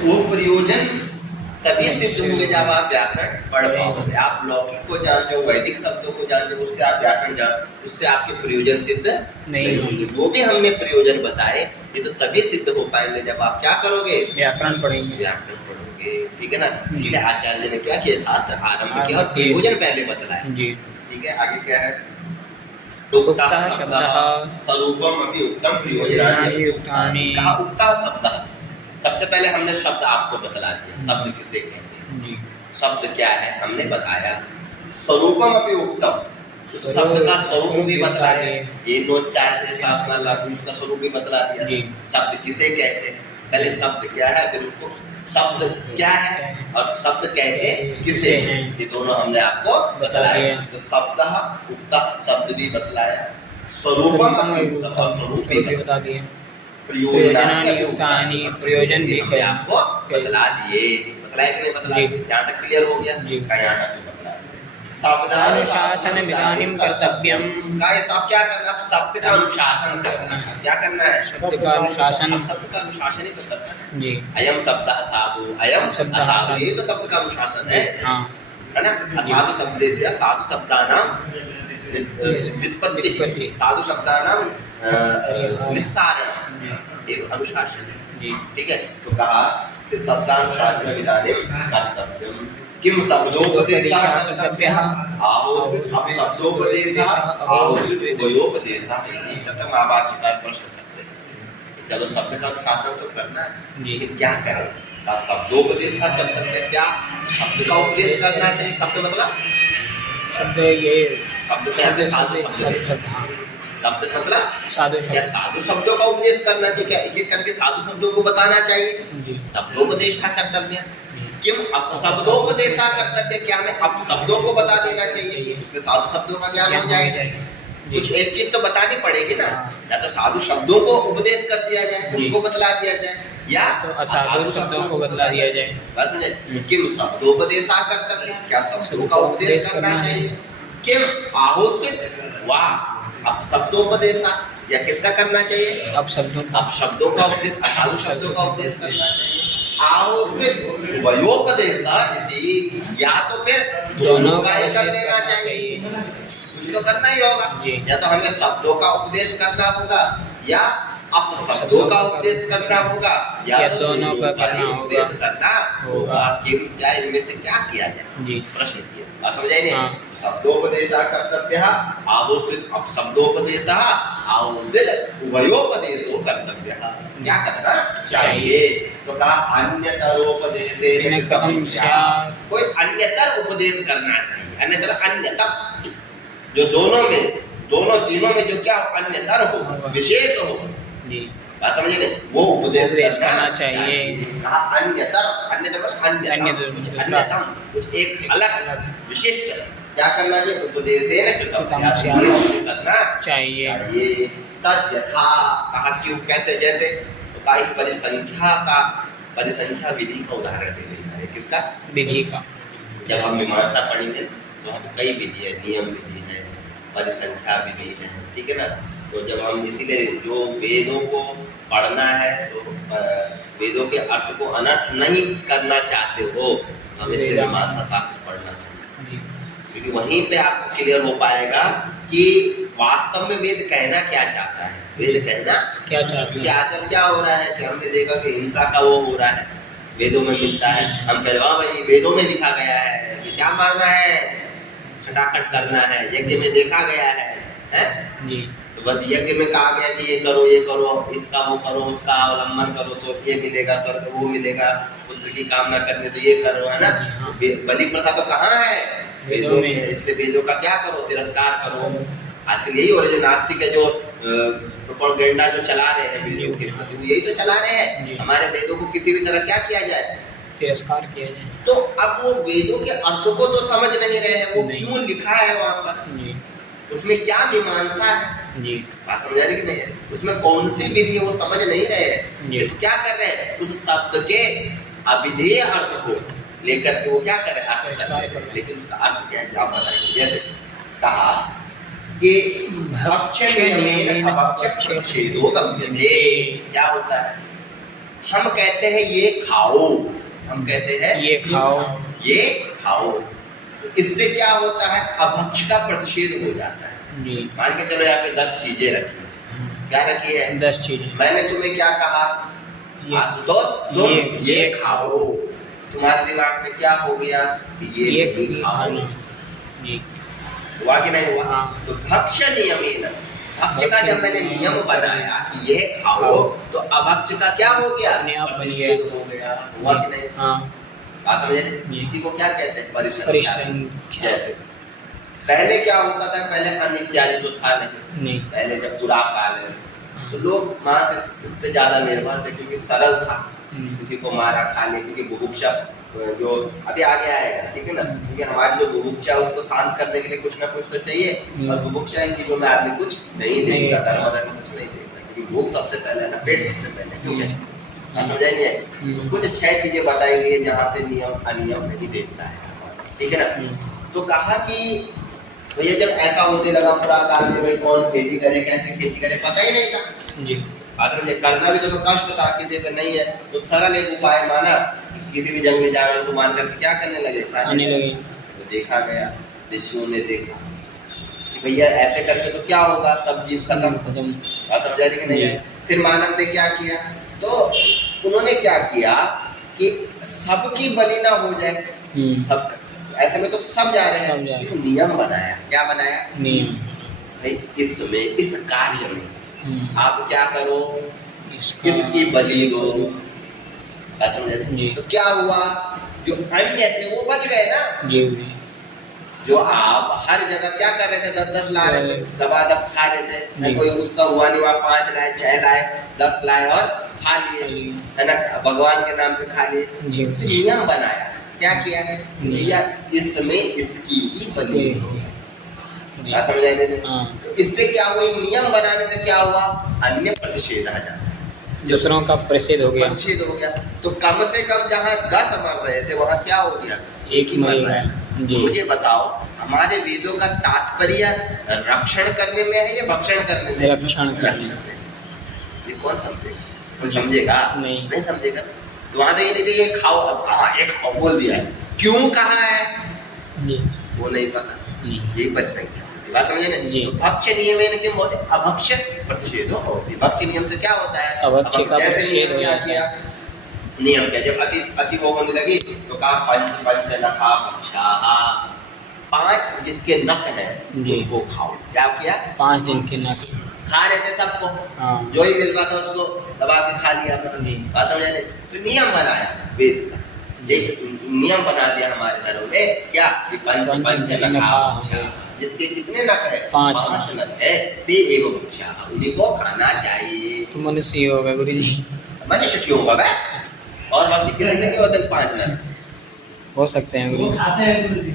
वो प्रयोजन तभी सिद्ध होंगे जब आप व्याकरण पढ़ पाओगे। आप लौकिक को जानते हो, वैदिक शब्दों को जानते हो, उससे आप व्याकरण जान, उससे आपके प्रयोजन सिद्ध नहीं होंगे। जो भी हमने प्रयोजन बताए ये तो तभी सिद्ध हो पाएंगे जब आप क्या करोगे, व्याकरण पढ़ेंगे, व्याकरण पढ़ोगे। ठीक है ना। इसलिए आचार्य ने क्या किया, शास्त्र आरंभ किया और प्रयोजन पहले बताया। ठीक है, आगे क्या है, उक्तः शब्दः स्वरूपम अपि उक्तम प्रयोजनानि उक्तानि। कहा उक्तः शब्दः, सबसे पहले हमने शब्द आपको बतला दिया, शब्द किसे कहते हैं, शब्द क्या है हमने बताया। स्वरूपम अपि उक्तम, उस शब्द का स्वरूप भी बतला दिया। ये नोचार्य शासना लागू, उसका स्वरूप भी बतला दिया। शब्द किसे कहते हैं, पहले शब्द क्या है, फिर उसको शब्द क्या है और शब्द कहते किसे, ये दोनों हमने आपको बतलाया। तो शब्द उक्तः शब्द भी बतलाया, स्वरूपम अपि उक्तम और स्वरूप भी बता दिए, प्रयोजनानि प्रयोजन भी आपको बतला दिए। बतलाया कि नहीं बतलाया, यहाँ तक क्लियर हो गया। यहाँ तक बतला शब्दानुशासन इदानीं कर्तव्यम। का ये सब क्या करना, शब्द का अनुशासन करना है। क्या करना है, शब्द का अनुशासन, शब्द का अनुशासन ही तो करना है जी। अयम शब्दः साधु, अयम असाधु, ये तो शब्द का अनुशासन है ना। असाधु शब्देभ्यः साधु शब्दानां व्युत्पत्ति, साधु शब्दानां निस्सारणम्, ये अनुशासन है। ठीक है, तो कहा शब्दानुशासन इदानीं कर्तव्यम। किम शब्दोपदेशः कर्तव्यः, आहोस्वित् अब शब्दोपदेशः आहोस्वित् उभयोपदेशः। प्रथम आवाचिकार प्रश्न सकते हैं, चलो शब्द का अनुशासन तो करना है लेकिन क्या करें, का शब्दोपदेशः कर्तव्य, क्या शब्द का उपदेश करना चाहिए। शब्द मतलब शब्द, ये शब्द से हमें साधु शब्द, शब्द मतलब साधु शब्द, क्या साधु शब्दों का उपदेश करना चाहिए, क्या एक एक करके साधु शब्दों को बताना चाहिए। शब्दोपदेशः कर्तव्य, किम अपशब्दोपदेशः कर्तव्य, क्या हमें अपशब्दों को बता देना चाहिए, उससे साधु शब्दों का ज्ञान हो जाएगा। कुछ एक चीज तो बतानी पड़ेगी ना, या तो साधु शब्दों को उपदेश कर दिया जाए, उनको बतला दिया जाए, या तो असाधु शब्दों को बतला दिया जाए। बस समझे, किम शब्दोपदेशः कर्तव्य, क्या शब्दों का उपदेश करना चाहिए। किम आहोस्वित् वा अपशब्दोपदेशः, या किसका करना चाहिए, अपशब्दों का उपदेश, असाधु शब्दों का उपदेश करना चाहिए। आहोस्वित् उभयोपदेशः इति, या तो फिर दोनों का ही कर देना चाहिए, कुछ तो करना ही होगा। या तो हमें शब्दों का उपदेश करना होगा या अपशब्दों का उपदेश करना होगा, या तो दोनों का उपदेश करना होगा। किम, क्या इनमें से क्या किया जाए, प्रश्न किया। समझाई नहीं, शब्दोपदेशः कर्तव्यः आहोस्वित् अपशब्दोपदेशः आहोस्वित् उभयोपदेशो कर्तव्यः, क्या करना चाहिए। तो कहा अन्यतरोपदेशेन कथं स्यात्, कोई अन्यतर उपदेश करना चाहिए। अन्यतर, अन्यतर जो दोनों में, दोनों तीनों में जो क्या अन्यतर हो, विशेष हो, बात समझिए नहीं, वो उपदेश करना चाहिए। कहा अन्यतर, अन्यतर अन्यतम, कुछ अन्यतम, कुछ एक अलग विशिष्ट क्या करना चाहिए, उपदेशेन कृतं स्यात्, करना चाहिए। तद यथा, कहा क्यों, कैसे, जैसे, तो कहा परिसंख्या का, परिसंख्या विधि का उदाहरण दे रही है। किसका, विधि का। जब हम मीमांसा पढ़ेंगे तो हम कई विधि है, नियम विधि है, परिसंख्या विधि है, ठीक है ना। तो जब हम इसीलिए जो वेदों को पढ़ना है, तो वेदों के अर्थ को अनर्थ नहीं करना चाहते हो तो हमें इसलिए मीमांसा शास्त्र पढ़ना चाहिए, क्योंकि वहीं पे आपको क्लियर हो पाएगा कि वास्तव में वेद कहना क्या चाहता है, वेद कहना क्या चाहता है। क्योंकि आजकल क्या हो रहा है कि हमने देखा कि हिंसा का वो हो रहा है, वेदों में मिलता है, हम कह रहे हैं भाई वेदों में लिखा गया है कि क्या मारना है, खटाखट करना है, यज्ञ में देखा गया है जी। तो यज्ञ में कहा गया कि ये करो, इसका वो करो, उसका अवलंबन करो तो ये मिलेगा, स्वर्ग वो मिलेगा, पुत्र की कामना करने तो ये करो, है ना। बलि प्रथा तो कहाँ है, वेदों में, इसलिए वेदों का क्या करो, तिरस्कार करो। आजकल यही हो रहा है, जो नास्तिक है, जो प्रोपेगेंडा जो चला रहे हैं वेदों के प्रति, वो यही तो चला रहे हैं, हमारे वेदों को किसी भी तरह क्या किया जाए, तिरस्कार किया जाए। तो अब वो वेदों के अर्थ को तो समझ नहीं रहे हैं, वो क्यों लिखा है वहाँ पर, उसमें क्या मीमांसा है जी, बात समझ रही कि नहीं है, उसमें कौन सी विधि है वो समझ नहीं रहे हैं। तो क्या कर रहे हैं, उस शब्द के अविधेय अर्थ को लेकर के वो क्या कर रहे हैं, अर्थ कर रहे हैं, लेकिन उसका अर्थ क्या है आप बताएंगे। जैसे कहा कि भक्ष्य नियमेन अभक्ष्य प्रतिषेधो गम्यते, क्या होता है, हम कहते हैं ये खाओ, हम कहते हैं ये खाओ, ये खाओ। इससे क्या होता है, अभक्ष का प्रतिषेध हो जाता है। जी। मान के चलो यहाँ पे 10 चीजें रखी, क्या रखी है? 10 चीजें। मैंने तुम्हें क्या कहा, आशुतोष तुम ये खाओ, तुम्हारे दिमाग में क्या हो गया, ये नहीं खाओ। जी। हुआ कि नहीं हुआ? हाँ। तो भक्ष्य नियमेन, भक्ष्य का जब मैंने नियम बनाया कि ये खाओ, तो अभक्ष्य का क्या हो गया, प्रतिषेध हो गया। हुआ कि नहीं? बात समझे? इसी को क्या कहते हैं, परिसंख्यान। जैसे पहले क्या होता था, पहले अन्न इत्यादि तो था नहीं, पहले जब पूरा काल है तो लोग मांस इस पे ज्यादा निर्भर थे, क्योंकि सरल था, किसी को मारा खा ले, क्योंकि बुभुक्षा जो अभी आगे आएगा, ठीक है ना, क्योंकि हमारी जो बुभुक्षा है उसको शांत करने के लिए कुछ ना कुछ तो चाहिए, और बुभुक्षा इन चीजों में आदमी कुछ नहीं देखता, धर्म कुछ नहीं देखता, क्योंकि भूख सबसे पहले है ना, पेट सबसे पहले, क्यों क्या समझा नहीं है? तो कुछ 6 चीजें बताई गई है जहाँ पे नियम अनियम नहीं देखता है, ठीक है ना। तो कहा कि भैया जब ऐसा होने लगा पूरा काल में, भाई कौन खेती करे, कैसे खेती करे, पता ही नहीं था जी। आखिर में करना भी तो कष्ट था, किसी पे नहीं है, तो सरल एक उपाय माना, किसी भी जंगली जानवर को मान करके क्या करने लगे, खाने लगे। तो देखा गया, ऋषियों ने देखा कि भैया ऐसे करके तो क्या होगा, सब जीव खत्म। बात समझा रही कि नहीं है? फिर मानव ने क्या किया, तो उन्होंने क्या किया कि सबकी बलि ना हो जाए, सब ऐसे में तो सब जा रहे हैं, लेकिन नियम बनाया। क्या बनाया? नियम। भाई इसमें, इस कार्य में आप क्या करो, इसकी बलि दो। समझे? तो क्या हुआ, जो अन्य थे वो बच गए ना जी। जो आप हर जगह क्या कर रहे थे, 10-10 ला रहे थे, दबा दब खा रहे थे, कोई उत्सव हुआ नहीं, वहाँ 5 लाए, 6 लाए, 10 लाए और खा लिए, है ना, भगवान के नाम पे खा लिए। तो नियम बनाया, क्या किया, भैया इसमें इसकी भी बलि हो। समझ आए? तो इससे क्या हुआ, नियम बनाने से क्या हुआ, अन्य प्रतिषेध आ जाता है, दूसरों का प्रतिषेध हो गया, प्रतिषेध हो गया। तो कम से कम जहाँ 10 मर रहे थे, वहाँ क्या हो गया, एक ही मर रहा है। मुझे बताओ, हमारे वेदों का तात्पर्य रक्षण करने में है या भक्षण करने में? रक्षण करने में। ये कौन समझेगा? कोई समझेगा? नहीं समझेगा। तो वहाँ तो ये नहीं ये खाओ, अब हाँ एक खाओ बोल दिया, क्यों कहा है वो नहीं पता, यही परिसंख्या। बात समझे ना? तो भक्ष्य नियम के मौत अभक्ष्य प्रतिषेध होती। भक्ष्य नियम से क्या होता है, अभक्ष्य का प्रतिषेध हो जाता है। नियम क्या, जब अति वो होने लगी तो कहा पंच नखा भक्षाः, 5 जिसके नख है उसको खाओ। क्या किया? 5 जिनके नख खा रहे थे सबको, जो ही मिल रहा था उसको दबा के खा लिया। बात समझे? तो नियम बनाया वेद का, एक नियम बना दिया हमारे घरों में, क्या कि पंच नखा, जिसके कितने नख है? 5 नख है, ते एव भक्षाः, उन्हीं को खाना चाहिए। तो मनुष्य होगा गुरुजी, मनुष्य क्यों होगा भाई, और भक्ष्य किसी के नहीं होते 5 नख हो सकते हैं गुरुजी, खाते हैं गुरुजी,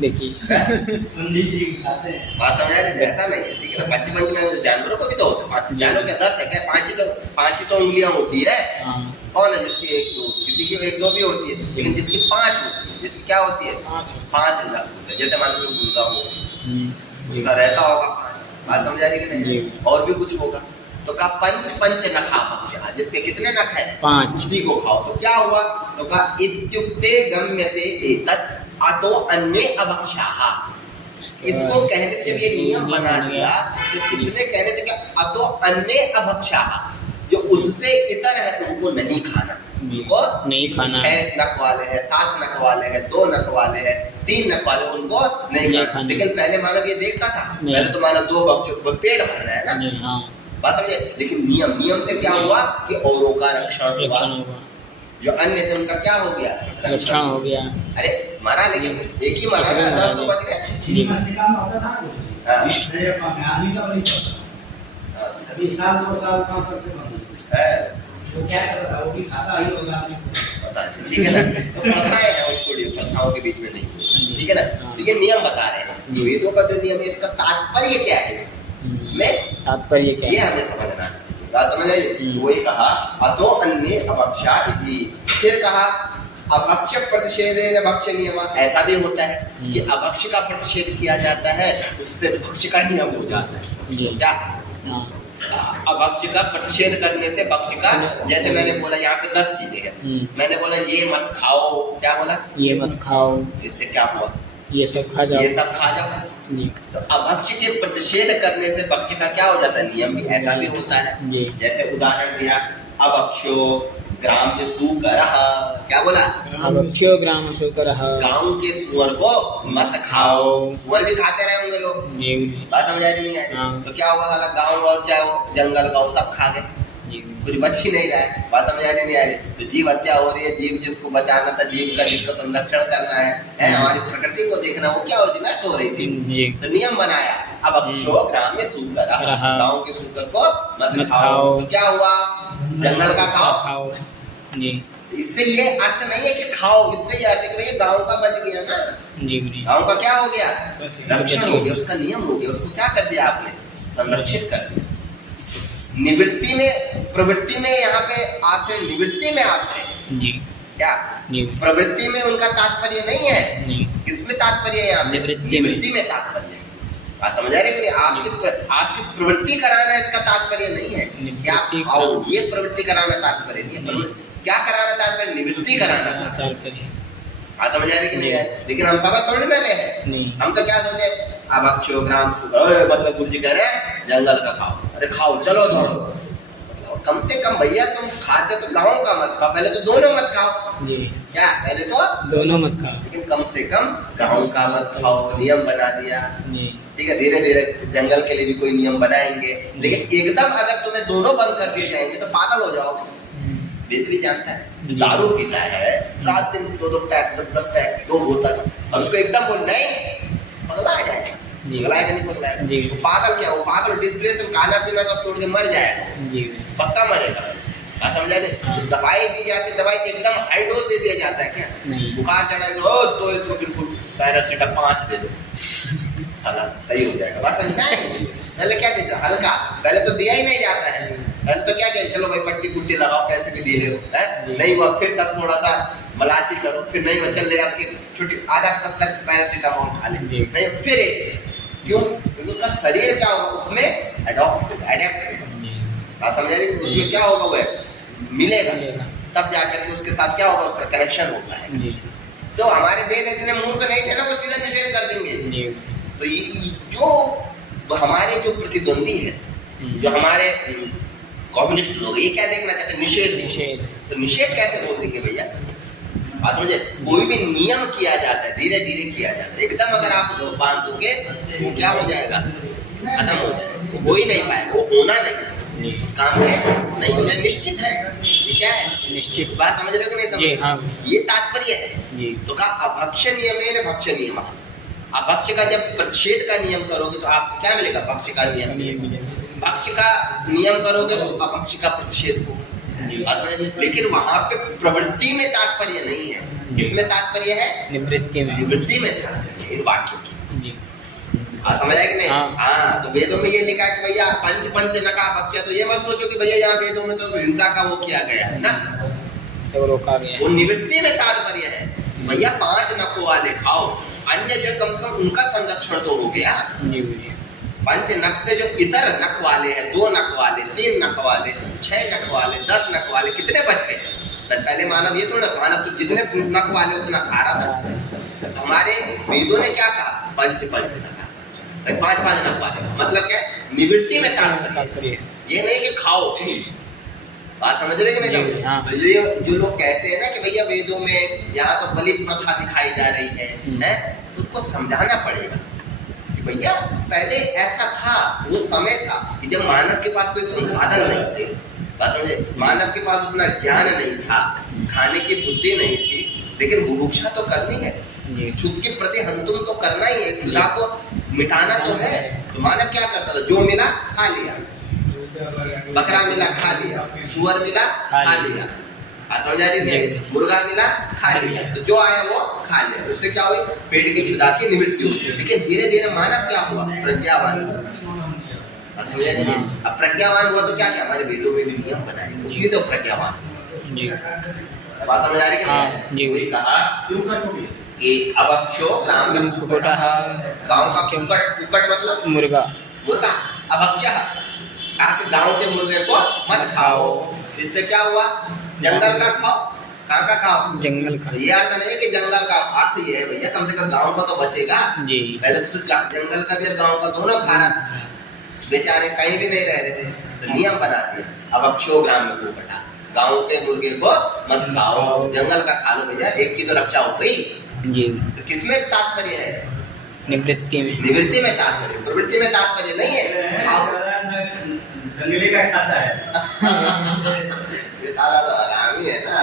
देखिए पंडित जी खाते हैं। बात समझ रहे? ऐसा नहीं है, ठीक है ना। पंच में जानवरों को भी तो होता है, 5 जानवरों के 10 है क्या, 5 ही तो उंगलियां होती है। कौन है जिसकी 1-2, किसी की 1-2 भी होती है, लेकिन जिसकी 5 होती है, जिसकी क्या होती है, 5 नख होते हैं। जैसे मान लो गुर्दा हो, उसका रहता होगा 5। बात समझ आ रही कि नहीं? और भी कुछ होगा, तो कहा पंच नखा भक्षाः, जिसके कितने नख है? 5, उसी को खाओ। तो क्या हुआ, तो कहा इत्युक्ते गम्यते एतत् अतो अन्ये अभक्षाः। इसको कहने से जब ये नियम बना दिया तो कितने कहने थे कि अतो अन्ये अभक्षाः, जो उससे इतर है उनको नहीं खाना, उनको नहीं खाना। 6 नख वाले हैं, 7 नख वाले हैं, 2 नख वाले हैं, 3 नख वाले, उनको नहीं खाना। लेकिन पहले मानव ये देखता था, पहले तो मानव 2 भक्ष्य पेट भरना है ना। बात समझे? लेकिन नियम से क्या हुआ कि औरों का रक्षण हुआ, जो अन्य थे उनका क्या हो गया, रक्षण हो गया। अरे मारा, लेकिन एक ही मारा ना, 10 तो बच गए। अभी साल 2 साल 5 साल से वो क्या करता था, वो भी खाता ही होगा, पता है, ठीक है ना। तो पता है वो छोड़िए, प्रथाओं के बीच में नहीं, ठीक है ना। तो ये नियम बता रहे हैं, वेदों का जो नियम है, इसका तात्पर्य क्या है, इसमें तात्पर्य क्या है, ये हमें समझना है। बात समझ आई? वही कहा अतो अन्ये अभक्षा इति। फिर कहा अभक्ष्य प्रतिषेधेन भक्ष्य नियम। ऐसा भी होता है कि अभक्ष्य का प्रतिषेध किया जाता है, उससे भक्ष्य का नियम हो जाता है। क्या अभक्ष्य का प्रतिषेध करने से भक्ष्य का, जैसे मैंने बोला यहाँ पे 10 चीजें हैं, मैंने बोला ये मत खाओ, क्या बोला, ये मत खाओ, इससे क्या हुआ, ये सब खा जाओ, ये सब खा जाओ जी। तो अभक्ष्य के प्रतिषेध करने से भक्ष्य का क्या हो जाता है, नियम भी ऐसा भी होता है जी। जैसे उदाहरण दिया, अभक्षो ग्राम्य सूकरः, क्या बोला, अभक्ष्यो ग्राम शुकरः, गांव के सुअर को मत खाओ, सुअर भी खाते रहे होंगे लोग, जी बात समझ आ रही नहीं है, हाँ। तो क्या हुआ साला गांव और चाहे वो जंगल का वो सब खा गए, जी कुछ बच ही नहीं रहा है, बात समझ आ रही नहीं आ रही, तो जीव हत्या हो रही है, जीव जिसको बचाना था, जीव का जिसको संरक्षण करना है हमारी प्रकृति को देखना, वो क्या और नष्ट हो रही थी, जी। तो नियम बनाया, अब अक्षो ग्राम्य सूकर, गांव के सूकर को मत मत खाओ, खाओ। तो क्या हुआ, जंगल का खाओ, जी इससे ये अर्थ नहीं है कि खाओ, इससे ये अर्थ है कि भैया गांव का बच गया ना, जी जी। गांव का क्या हो गया, रक्षण हो गया, उसका नियम हो गया, उसको क्या कर दिया आपने, संरक्षित कर दिया। निवृत्ति में, प्रवृत्ति में यहाँ पे आश्रय, निवृत्ति में आश्रय, जी क्या जी। प्रवृत्ति में उनका तात्पर्य नहीं है, जी। किसमें तात्पर्य है, यहाँ निवृत्ति में तात्पर्य है, बात समझ आ रही है, आपकी प्रवृत्ति कराना इसका तात्पर्य नहीं है कि आप खाओ, ये प्रवृत्ति कराना तात्पर्य नहीं है, क्या कराना तात्पर्य, निवृत्ति कराना तात्पर्य, बात समझ आ रही कि नहीं है, लेकिन हम सब थोड़ी ना रहे हैं, हम तो क्या सोचे, अब अक्षो ग्राम सूकर, मतलब गुरु जी कह रहे हैं जंगल का खाओ, अरे खाओ चलो दौड़ो, कम से कम भैया तुम खाते तो गांव का मत खाओ, पहले तो दोनों मत खाओ, जी क्या, पहले तो दोनों मत खाओ, लेकिन कम से कम गांव का मत खाओ, नियम बना दिया, ठीक है, धीरे धीरे जंगल के लिए भी कोई नियम बनाएंगे, लेकिन एकदम अगर तुम्हें दोनों बंद कर दिए जाएंगे तो पागल हो जाओगे, वेद भी जानता है, दारू पीता है रात दिन 2-2 पैक 10 पैक 2 बोतल, और उसको एकदम बोल नहीं, पगला आ जाएगा, पगलाएगा नहीं पगलाएगा, वो पागल क्या, वो पागल डिप्रेशन, खाना पीना सब छोड़ के मर जाएगा, पक्का मरेगा, क्या समझा नहीं, तो दवाई दी जाती है, दवाई एकदम हाई डोज दे दिया जाता है क्या, बुखार चढ़ा तो इसको बिल्कुल पैरासीटामोल 5 दे दो, साला सही हो जाएगा, बस नहीं, पहले क्या देता हल्का, पहले तो दिया ही नहीं जाता है, पहले तो क्या कहते, चलो भाई पट्टी पुट्टी लगाओ, कैसे भी दे रहे हो, है नहीं हुआ फिर तब थोड़ा सा मलासी करो, फिर नहीं हुआ चल रहे आपकी छोटी आधा कप तक पैरासीटामोल खा ले, नहीं फिर क्यों, क्योंकि उसका शरीर क्या होगा, उसमें अडॉप्ट करेगा, समझ रही, उसमें क्या होगा, वह मिलेगा, तब जाकर के उसके साथ क्या होगा, उसका कनेक्शन होता है, तो हमारे वेद इतने मूर्ख नहीं थे ना, वो सीधा निषेध कर देंगे, तो ये जो हमारे जो प्रतिद्वंदी है, जो हमारे कम्युनिस्ट लोग, ये क्या देखना चाहते हैं, निषेध, तो निषेध कैसे बोल देंगे भैया, बात समझे, कोई भी नियम किया जाता है धीरे धीरे किया जाता है, एकदम अगर आप उसको बांध दोगे वो क्या हो जाएगा, खत्म हो जाएगा, वो ही नहीं पाएगा, वो होना नहीं, उस काम में नहीं होना निश्चित है, ये क्या है निश्चित, बात समझ रहे हो कि नहीं समझ, हाँ। ये तात्पर्य है, तो कहा अभक्ष्य नियमेन भक्ष्य नियम, अभक्ष्य का जब प्रतिषेध का नियम करोगे तो आप क्या मिलेगा, भक्ष्य का नियम, भक्ष्य का नियम करोगे तो अभक्ष्य का प्रतिषेध होगा, लेकिन वहां पे प्रवृत्ति में तात्पर्य नहीं है, किसमें तात्पर्य है, निवृत्ति में तात्पर्य इन वाक्यों की, समझ आया कि नहीं, हाँ। तो वेदों में ये लिखा है कि भैया पंच नखा भक्ष्य, तो ये मत सोचो कि भैया यहाँ वेदों में तो हिंसा का वो किया गया है ना, सब रोका गया, वो निवृत्ति में तात्पर्य है, भैया 5 नखों वाले खाओ, अन्य जो कम से कम उनका संरक्षण तो हो गया, 5 नख से जो इतर नख वाले हैं, 2 नख वाले, 3 नख वाले, 6 नख वाले, 10 नख वाले, कितने बच गए, पहले मानव ये तो ना, मानव तो जितने नख वाले उतना खा रहा था, तो हमारे वेदों ने क्या कहा, पंच नखा, 5 नख वाले, मतलब क्या, निवृत्ति में तात्पर्य, ये नहीं कि खाओ, बात समझ रहे हैं नहीं, तो जो लोग कहते हैं ना कि भैया वेदों में यहाँ तो बलि प्रथा दिखाई जा रही है, तो उसको समझाना पड़ेगा कि भैया पहले ऐसा था, वो समय था कि जब मानव के पास कोई संसाधन नहीं थे, बात समझे, मानव के पास उतना ज्ञान नहीं था, खाने की बुद्धि नहीं थी, लेकिन बुभुक्षा तो करनी है, क्षुध के प्रति हंतुम तो करना ही है, क्षुधा को मिटाना तो है, तो मानव क्या करता था, जो मिला खा लिया, बकरा मिला खा लिया, सुअर मिला खा लिया, समझ आ रही है, मुर्गा मिला खा लिया, तो जो आया वो खा लिया, उससे क्या हुई, पेट की क्षुधा की निवृत्ति हुई, लेकिन धीरे धीरे मानव क्या हुआ, प्रज्ञावान, समझ आ रही है, अब प्रज्ञावान हुआ तो क्या क्या, हमारे वेदों में भी नियम बनाए, उसी से प्रज्ञावान, बात समझ आ रही है, वही कहा कि अभक्षो ग्राम्य कुक्कुटः, गांव का कुक्कुट मतलब मुर्गा, अभक्ष्य कहा कि गांव के मुर्गे को मत खाओ। इससे क्या हुआ? जंगल का खाओ। कहाँ का खाओ? जंगल का। ये अर्थ नहीं है कि जंगल का, अर्थ ये है भैया कम से कम गांव का तो बचेगा। जी। पहले तो जंगल का भी और गांव का दोनों खा रहा था, बेचारे कहीं भी नहीं रह रहे थे, तो नियम बना दिया अब अक्षो ग्राम में को कटा, गांव के मुर्गे को मत खाओ, जंगल का खा लो भैया, एक की तो रक्षा हो गई। जी। तो किसमें तात्पर्य है? निवृत्ति में। निवृत्ति में तात्पर्य, प्रवृत्ति में तात्पर्य नहीं है। जंगली का खाता है। ये साला तो हरामी है ना।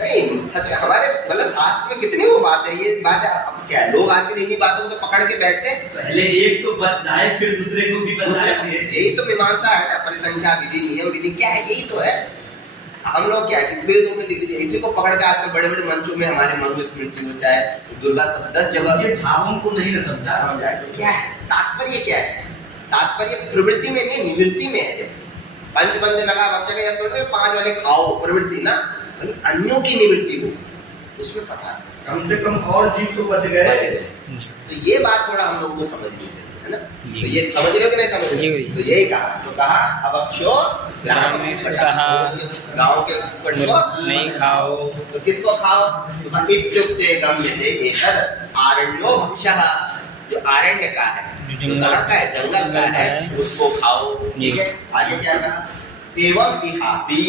नहीं सच में हमारे मतलब शास्त्र में कितनी वो बात है, ये बात है। अब क्या है, लोग आजकल इन्हीं बातों को तो पकड़ के बैठते हैं, पहले एक तो बच जाए फिर दूसरे को भी बचाए। यही तो मीमांसा है ना, परिसंख्या विधि नियम विधि क्या है, यही तो है। हम लोग क्या है, वेदों में लिख दिया, इसी को पकड़ के आजकल बड़े बड़े मंचों में हमारे मनुस्मृति हो चाहे दुर्गा 10 जगह ये भावों को नहीं ना समझा क्या है तात्पर्य, क्या है तात्पर्य? प्रवृत्ति में नहीं, निवृत्ति में है। पंचबंध लगा बच्चा का, या 5 वाले खाओ, प्रवृत्ति ना, अन्यों की निवृत्ति हो, उसमें पता कम से कम और जीव तो बच गए। तो ये बात थोड़ा हम लोगों को समझनी चाहिए, है ना? तो ये समझ रहे हो कि नहीं समझ रहे हो? तो यही कहा, तो कहा अब अक्षो ग्राम में गांव के कुक्कुट को नहीं खाओ। तो किसको खाओ? तो इत्युक्ते गम्यते एतद् आरण्यो भक्षः, जो आरण्य का है, जो कहाँ का है, जंगल का है, उसको खाओ। ठीक है, आगे क्या कहा? एवं इहापि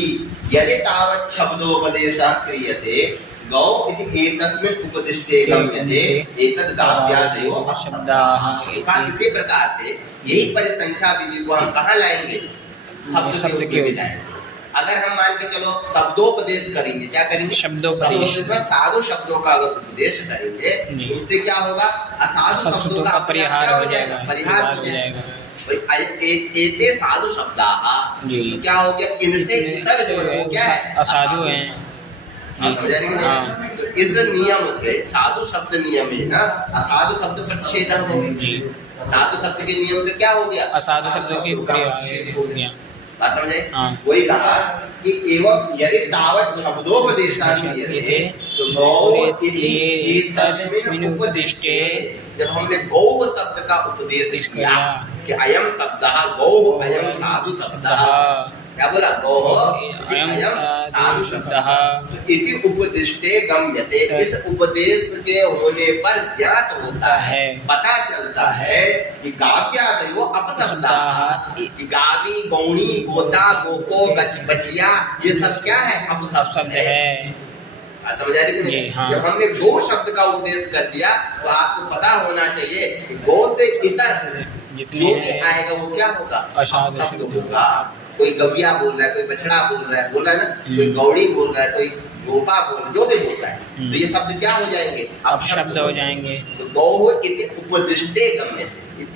यदि तावत् शब्दोपदेशः क्रियते गौ इति एतस्मिन् उपदिष्टे गम्यते एतद् गाव्यादयो अपशब्दाः। इसी प्रकार से यही परिसंख्या विधि को हम कहाँ लाएंगे? शब्द के विधान। अगर हम मान के चलो शब्दोपदेश करेंगे, क्या करेंगे? शब्दोपदेश में साधु शब्दों का अगर उपदेश करेंगे, उससे क्या होगा? असाधु शब्दों का परिहार हो जाएगा, परिहार हो जाएगा। एते साधु शब्दाः, तो क्या हो गया? इनसे इतर जो है वो क्या है? असाधु हैं। समझ रहे हैं? तो इस नियम से साधु शब्द नियम है ना, असाधु शब्द प्रतिषेध हो गया। साधु शब्द के नियम से क्या हो गया? असाधु शब्दों की प्रतिषेध हो गया। बात समझे? वही कहा कि एवं यदि तावत् शब्दोपदेशः क्रियते तो गौ इति एतस्मिन् उपदिष्टे, जब हमने गौ शब्द का उपदेश किया कि अयम शब्दः गौ अयम साधु शब्दः, क्या बोला? गौ अयम साधु शब्दः इति उपदिष्टे गम्यते, इस उपदेश के होने पर ज्ञात होता है, पता चलता है कि गाव्यादयो अपशब्दाः, कि गावी गौणी गोता गोपो बछिया ये सब क्या है? अपशब्द है। समझ आ रही कि नहीं? हाँ। जब हमने गौ शब्द का उपदेश कर दिया तो आपको पता होना चाहिए कि गौ से इतर जो भी आएगा वो क्या होगा? अपशब्द होगा। कोई गविया बोल रहा है, कोई बछड़ा बोल रहा है ना, कोई गौड़ी बोल रहा है, कोई गोपा बोल रहा है, जो भी बोल रहा है, तो ये शब्द क्या हो जाएंगे? अपशब्द हो जाएंगे। तो गौ इति उपदिष्टे गम्य,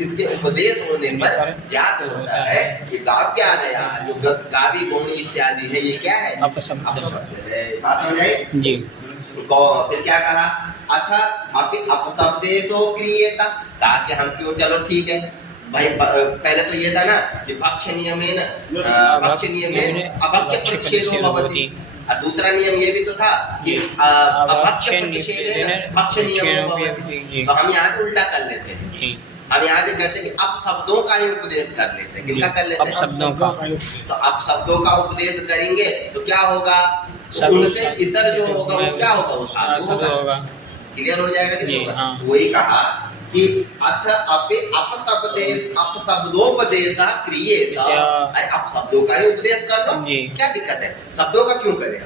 इसके उपदेश होने पर ज्ञात होता है कि गाव्यादया, जो गावी गौणी इत्यादि है, ये क्या है? अपशब्द है। बात समझ आई? जी। फिर क्या कहा? अथ अपि अपशब्देशो क्रियेत, ताकि हम क्यों, चलो ठीक है भाई, पहले तो ये था ना कि भक्ष नियमेन अभक्ष प्रतिषेधो भवति, और दूसरा नियम ये भी तो था कि अभक्ष प्रतिषेधेन भक्ष नियमो भवति। तो हम यहाँ पे उल्टा कर लेते हैं, हम यहाँ पे कहते हैं कि अब शब्दों का ही उपदेश कर लेते हैं। किनका कर लेते हैं? शब्दों का। तो अब शब्दों का उपदेश करेंगे तो क्या होगा? उनसे इतर जो होगा वो क्या होगा? वो साधु होगा। क्लियर हो जाएगा कि नहीं होगा? वही कहा कि अथ अपि अपशब्दोपदेशः क्रियेत, अरे आप शब्दों का ही उपदेश कर लो, क्या दिक्कत है? शब्दों का क्यों करें?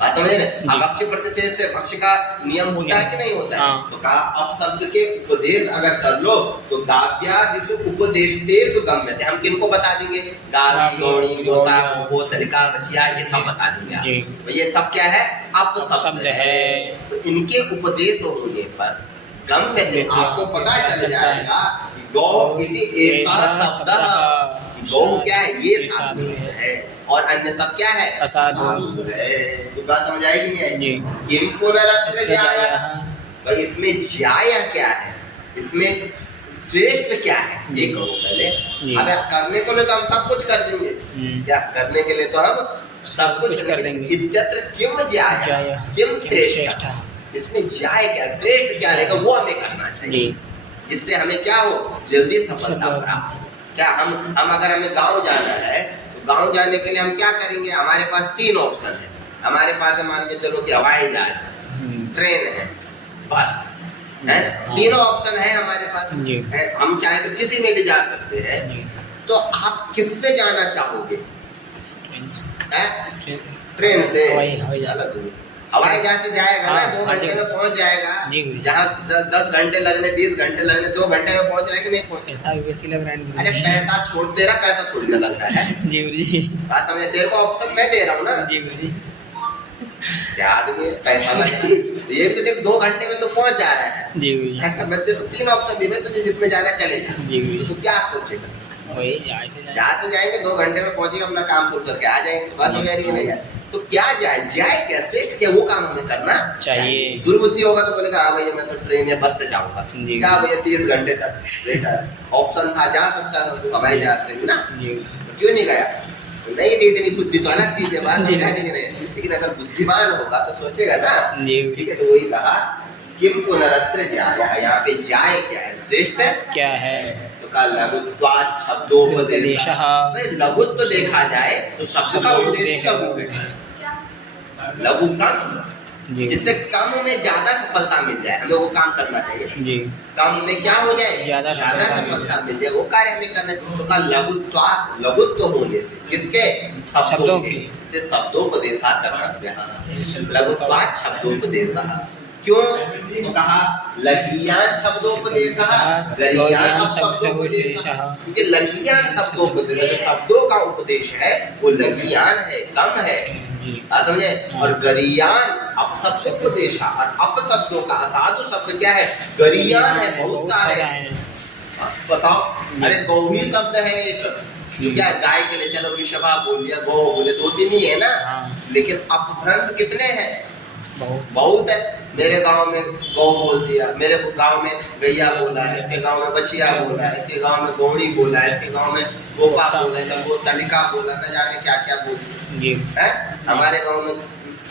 बात समझे ना? अभक्ष प्रतिषेध से भक्ष का नियम होता है कि नहीं होता है? तो कहा अपशब्द के उपदेश अगर कर लो तो गाव्यादिषु उपदेशेषु गम्यते, हम किनको बता देंगे? गावी गौणी गोता गोपो तलिका बछिया, ये सब बता देंगे। तो ये सब क्या है? अपशब्द है। तो इनके उपदेश होने पर गम्यते, आपको पता चल जाएगा कि गौ इति ऐसा शब्द, गौ क्या है? ये साधु है, और अन्य सब क्या है? असाधु है। तो बात समझ आएगी नहीं आएगी? किम पुनरत्र ज्यायः, भाई इसमें ज्याय क्या है? इसमें श्रेष्ठ क्या है? ये कहो पहले। अब करने को लिए तो हम सब कुछ कर देंगे, क्या करने के लिए तो हम सब कुछ कर देंगे। इत्यत्र किम ज्यायः, किम श्रेष्ठ, इसमें ज्याय क्या, श्रेष्ठ क्या रहेगा वो हमें करना चाहिए। जिससे हमें क्या हो, जल्दी सफलता प्राप्त हो। क्या हम अगर हमें गांव जाना है तो गांव जाने के लिए हम क्या करेंगे, हमारे पास 3 ऑप्शन है। हमारे पास है, मान के चलो कि हवाई जहाज है, ट्रेन है, बस है, तीनों ऑप्शन है हमारे पास है। हम चाहे तो किसी में भी जा सकते हैं। तो आप किससे जाना चाहोगे? ट्रेन से। हवाई जहाज से जाएगा ना, 2 घंटे में पहुंच जाएगा। जहाँ 10 घंटे लगने, 20 घंटे लगने, 2 घंटे में पहुंच रहा है कि नहीं पहुंच? पैसा भी वैसे लग रहा है। अरे पैसा छोड़, तेरा पैसा थोड़ी ना लग रहा है। जी गुरुजी, बात समझे? तेरे को ऑप्शन मैं दे रहा हूँ ना। जी गुरुजी, क्या आदमी है, पैसा लगा ये भी तो देख, 2 घंटे में तो पहुंच जा रहा है। जी गुरुजी, ऐसा मैं तेरे को 3 ऑप्शन दिए, तुझे जिसमें जाना चले जा। जी गुरुजी, तो तू क्या सोचेगा? वही जहाँ से जाएंगे 2 घंटे में पहुंचेगा, अपना काम पूरा करके आ जाएंगे। बात समझ आ रही है नहीं यार? तो क्या जाए कैसे, क्या वो काम हमें करना चाहिए। दुर्बुद्धि होगा तो बोलेगा हाँ भैया मैं तो ट्रेन या बस से जाऊंगा। जी। क्या भैया 30 घंटे तक बेटर ऑप्शन था, जा सकता था तो हवाई जहाज से भी ना, तो क्यों नहीं गया? तो नहीं थी इतनी बुद्धि तो अलग चीज है, बात समझा नहीं। लेकिन अगर बुद्धिमान होगा तो सोचेगा ना। ठीक है, तो वही कहा किम पुनरत्र जाया, यहाँ पे जाए क्या है, श्रेष्ठ क्या है? तो कहा लघुत्वात् शब्दोपदेशः। लघुत्व देखा जाए तो शब्द का उपदेश लघु है, लघु कम, जिससे कम में ज्यादा सफलता मिल जाए, हमें वो काम करना चाहिए। जी, कम में क्या हो जाए, ज्यादा सफलता मिल जाए, वो कार्य हमें करना चाहिए। तो कहा लघुत्वात्, लघुत्व होने से, किसके? शब्दों के। शब्दोपदेशा कर्तव्यः, लघुत्वात् शब्दोपदेशः। क्यों? तो कहा लघियान शब्दोपदेशः गरियान शब्दोपदेशः। क्योंकि लघियान शब्दोपदेश, शब्दों का उपदेश है वो लघियान है, कम है, आप समझे? और गरियान अपशब्दोपदेश, और अपशब्दों का, असाधु शब्द क्या है? गरियान है, बहुत सारे। बताओ, अरे गौही शब्द है एक, क्या गाय के लिए चलो विषभा बोल लिया, गौ बोले, 2-3 ही है ना। लेकिन अपभ्रंश कितने हैं? बहुत है। मेरे गांव में गौ बोल दिया, मेरे गांव में गैया बोला है, इसके गांव में बछिया बोला है, इसके गांव में गौड़ी बोला है, इसके गांव में गोपा बोला है, सब तलिका बोला, न जाने क्या क्या बोल है। हमारे गांव में,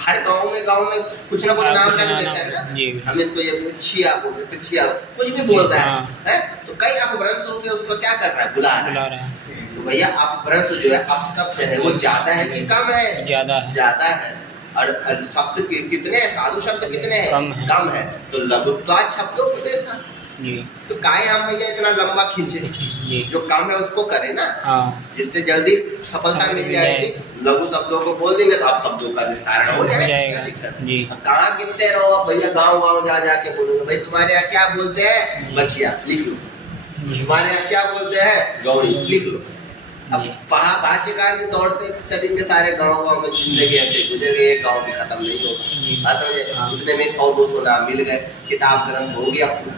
हर गांव में कुछ ना कुछ नाम रख देते हैं ना। हम इसको ये छिया बोलते, पिछिया, कुछ भी बोल रहा है। तो कई अपभ्रंश से उसको क्या कर रहा है, बुला रहा है। तो भैया अपभ्रंश जो है, अपशब्द है, वो ज्यादा है कि कम है? ज्यादा है। और शब्द कितने हैं, साधु शब्द कितने हैं? कम है। तो लघुत्वात् शब्दोपदेश। तो काहे हम भैया इतना लंबा खींचे, जो कम है उसको करें ना, जिससे जल्दी सफलता मिल जाएगी। लघु शब्दों को बोल देंगे तो आप शब्दों का निस्तारण हो जाएगा। कहाँ गिनते रहो भैया, गाँव जा जाके बोलोगे भाई तुम्हारे यहाँ क्या बोलते हैं, बछिया, लिख लो। तुम्हारे यहाँ क्या बोलते हैं, गौड़ी, लिख लो। अब भाष्यकार के दौड़ते चलेंगे सारे गांव में, जिंदगी ऐसे गुजर गई, गांव भी खत्म नहीं होगा। बात समझे? उतने में 100-200 नाम मिल गए, किताब ग्रंथ हो गया पूरा।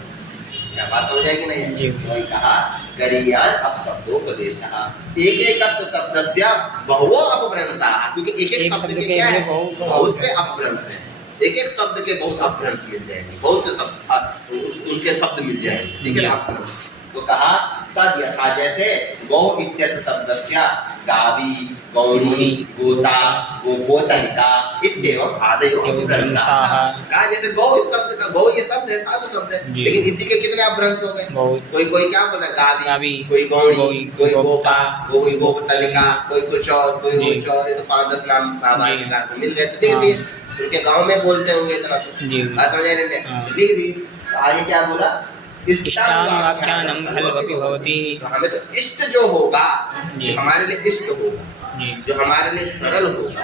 क्या बात समझ आएगी नहीं? वही कहा गरियान अपशब्दोपदेशः, एक शब्दस्य बहवो अपभ्रंशाः। क्योंकि एक शब्द के क्या है, बहुत से अपभ्रंश है। एक शब्द के बहुत अपभ्रंश मिल जाएंगे, बहुत से शब्द उनके शब्द मिल जाएंगे, लेकिन अपभ्रंश। तो कहा तद यथा, जैसे गौ इत्यस्य शब्दस्य गावी, गौड़ी, गोता, गोपोतलिका इत्येवं आदयो अपभ्रंशाः। कहा जैसे गौ, इस शब्द का, गौ ये शब्द है, साधु शब्द है, लेकिन इसी के कितने अपभ्रंश हो गए? कोई क्या बोला, गावी, कोई गौड़ी, कोई गोपा, कोई गोपतलिका, कोई कुछ और, कोई कुछ और। ये तो 5-10 नाम भाष्यकार को मिल गए। तो देख लिए उनके गाँव में बोलते होंगे इतना, तो बात समझ रहे हैं? लिख दी। आगे क्या बोला, इष्टावाख्यानं खल्वपि भवति। तो हमें तो इष्ट जो होगा, जो हमारे लिए इष्ट होगा, जो हमारे लिए सरल होगा,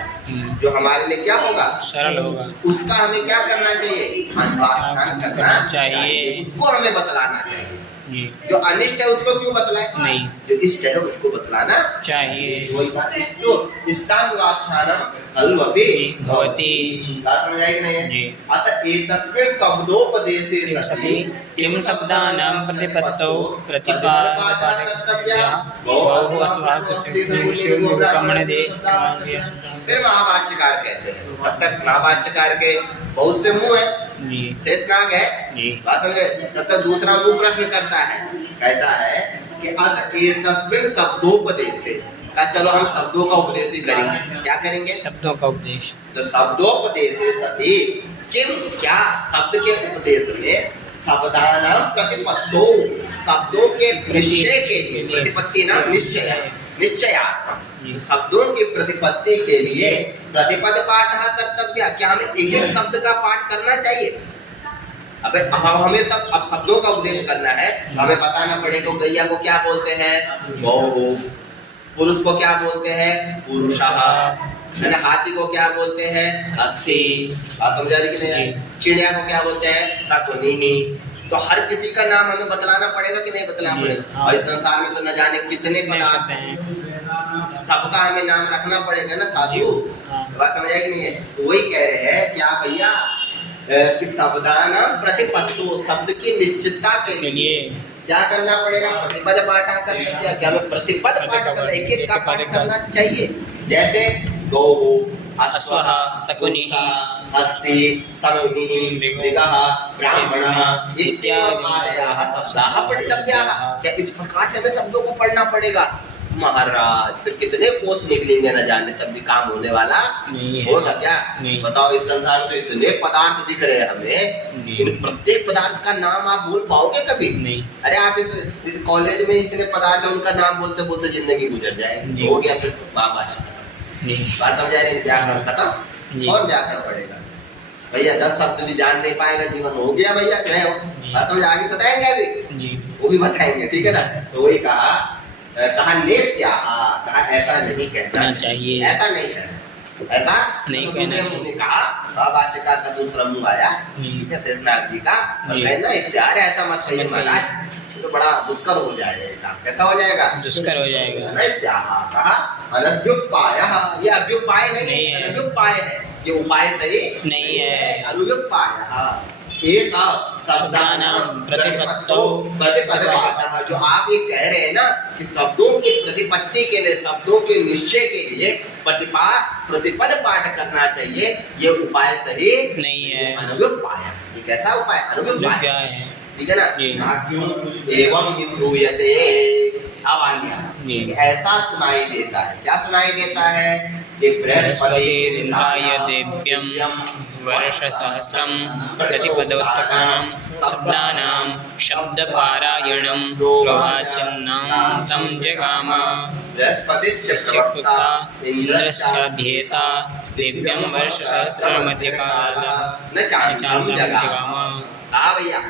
जो हमारे लिए क्या होगा, सरल होगा, उसका हमें क्या करना चाहिए, अनुवाख्यान करना चाहिए, उसको हमें बतलाना चाहिए। जो अनिष्ट है उसको क्यों बतलाए, नहीं, जो इष्ट है उसको बतलाना चाहिए। इष्टानुवाख्यानं खल्वपि भवति। बात समझ आएगी नहीं? अतः एतस्मिन् शब्दोपदेशे सति किं शब्दानां प्रतिपत्तौ प्रतिपादकर्तव्यः बहु अस्वास्थ्यमणदे। फिर महाभाष्यकार कहते हैं, अब तक महाभाष्यकार के बहुत से मुंह है, शेषनाग है, बात समझे? तब तक दूसरा मुंह प्रश्न करता है, कहता है कि अतः एतस्मिन् शब्दोपदेशे, का चलो हम शब्दों का उपदेश ही करेंगे। क्या करेंगे, शब्दों का उपदेश। तो शब्दोपदेशे सति किम, क्या शब्द के उपदेश में शब्दानां प्रतिपत्तो, शब्दों के निश्चय के लिए, प्रतिपत्ति नाम निश्चय, निश्चयार्थम, शब्दों की प्रतिपत्ति के लिए प्रतिपद पाठ कर्तव्य। क्या हमें एक एक शब्द का पाठ करना चाहिए? अबे अब हमें सब अब शब्दों का उपदेश करना है, हमें बताना पड़ेगा गैया को क्या बोलते हैं, गौ, पुरुष को क्या बोलते हैं, पुरुषः, है ना, हाथी को क्या बोलते हैं, अस्थि, समझा रही कि नहीं, चिड़िया को क्या बोलते हैं, शकुनी। तो हर किसी का नाम हमें बतलाना पड़ेगा कि नहीं बतलाना पड़ेगा? और इस संसार में तो न जाने कितने पदार्थ हैं, सबका हमें नाम रखना पड़ेगा ना साधु। बात समझ आया कि नहीं है? वही कह रहे हैं क्या भैया कि शब्दानां प्रतिपत्तो, शब्द की निश्चितता के लिए क्या करना पड़ेगा, प्रतिपद पाठ कर्तव्य। क्या हमें प्रतिपद पाठ करना, एक एक का पाठ करना चाहिए। जैसे गौ, अश्वः, शकुनि, अस्ति, शकुनि, मृगः, ब्राह्मणः इत्यादयः शब्दाः पठितव्याः। क्या इस प्रकार से हमें शब्दों को पढ़ना पड़ेगा? महाराज तो कितने कोष निकलेंगे न जाने, तब भी काम होने वाला होगा क्या? बताओ, इस संसार में तो इतने पदार्थ दिख रहे हैं हमें, इन प्रत्येक पदार्थ का नाम आप भूल पाओगे कभी? नहीं। अरे आप इस कॉलेज में इतने पदार्थ है, उनका नाम बोलते बोलते जिंदगी गुजर जाएगी, हो गया फिर बात समझा रहे? व्याकरण खत्म, और व्याकरण पड़ेगा भैया। 10 शब्द भी जान नहीं पाएगा, जीवन हो गया भैया। क्या हो बात समझ? आगे बताएंगे, अभी वो भी बताएंगे, ठीक है ना? तो वही कहा नेत्या, कहा ऐसा नहीं कहना चाहिए, ऐसा नहीं कहना, ऐसा नहीं कहना चाहिए। कहा भाष्यकार का दूसरा मुंह आया, ठीक है, शेषनाग जी का, और कहना इत्यार ऐसा मत कहिए महाराज, तो बड़ा दुष्कर हो जाएगा। कैसा हो जाएगा? दुष्कर हो जाएगा। कहा अनभ्युपायः, ये अभ्युपाय नहीं है, अनभ्युपाय है, ये उपाय सही नहीं है, अनभ्युपायः। ऐसा शब्दानां प्रतिपत्तो, प्रतिपद पाठ, जो आप ये कह रहे हैं ना कि शब्दों की प्रतिपत्ति के लिए, शब्दों के निश्चय के लिए प्रतिपद पाठ करना चाहिए, ये उपाय सही नहीं है, अनभ्युपाय। ये कैसा उपाय? अनभ्युपाय है, ठीक है ना? क्यों? एवं ही श्रूयते, अब आ गया, ऐसा सुनाई देता है। क्या सुनाई देता है? कि बृहस्पति इंद्राय देव्यं वर्षसहस्रं प्रतिपदोत्तकानां शब्दानां शब्दपारायणं प्रवाचनं तं जगाम। बृहस्पतिश्चक्रवर्ता इंद्रश्चाध्येता दिव्यं वर्षसहस्रमध्यकालः न चान्तं जगाम। कहा भैया,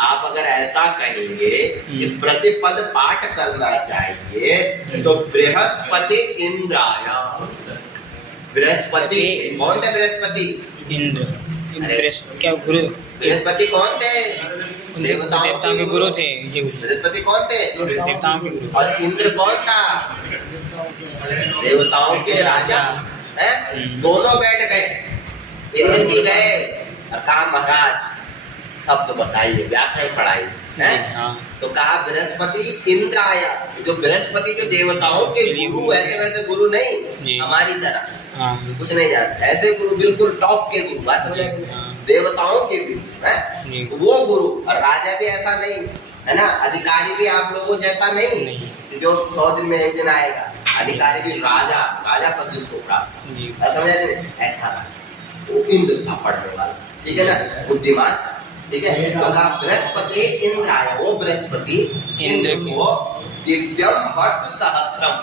आप अगर ऐसा कहेंगे कि प्रतिपद पाठ करना चाहिए, तो बृहस्पति इंद्राय, बृहस्पति कौन थे? बृहस्पति इंद्र, क्या गुरु? बृहस्पति कौन थे? देवताओं के गुरु थे। बृहस्पति कौन थे? देवताओं के गुरु। और इंद्र कौन था? देवताओं के राजा है। दोनों बैठ गए, इंद्र जी गए और कहा महाराज शब्द बताइए, व्याकरण पढ़ाइए, है? तो कहा बृहस्पति इंद्राय, जो बृहस्पति जो देवताओं के गुरु, ऐसे वैसे गुरु नहीं हमारी तरह, तो कुछ नहीं जानते, ऐसे गुरु बिल्कुल टॉप के गुरु, बात समझ, देवताओं के गुरु है वो गुरु। और राजा भी ऐसा नहीं है ना, अधिकारी भी आप लोगों जैसा नहीं जो 100 दिन में एक दिन आएगा, अधिकारी भी राजा पद जिसको प्राप्त, समझ, ऐसा राजा वो इंद्र था, पढ़ने वाला, ठीक है ना, बुद्धिमान, ठीक है। तो कहा बृहस्पति इंद्राय, वो बृहस्पति इंद्र को दिव्यम वर्ष सहस्त्रम,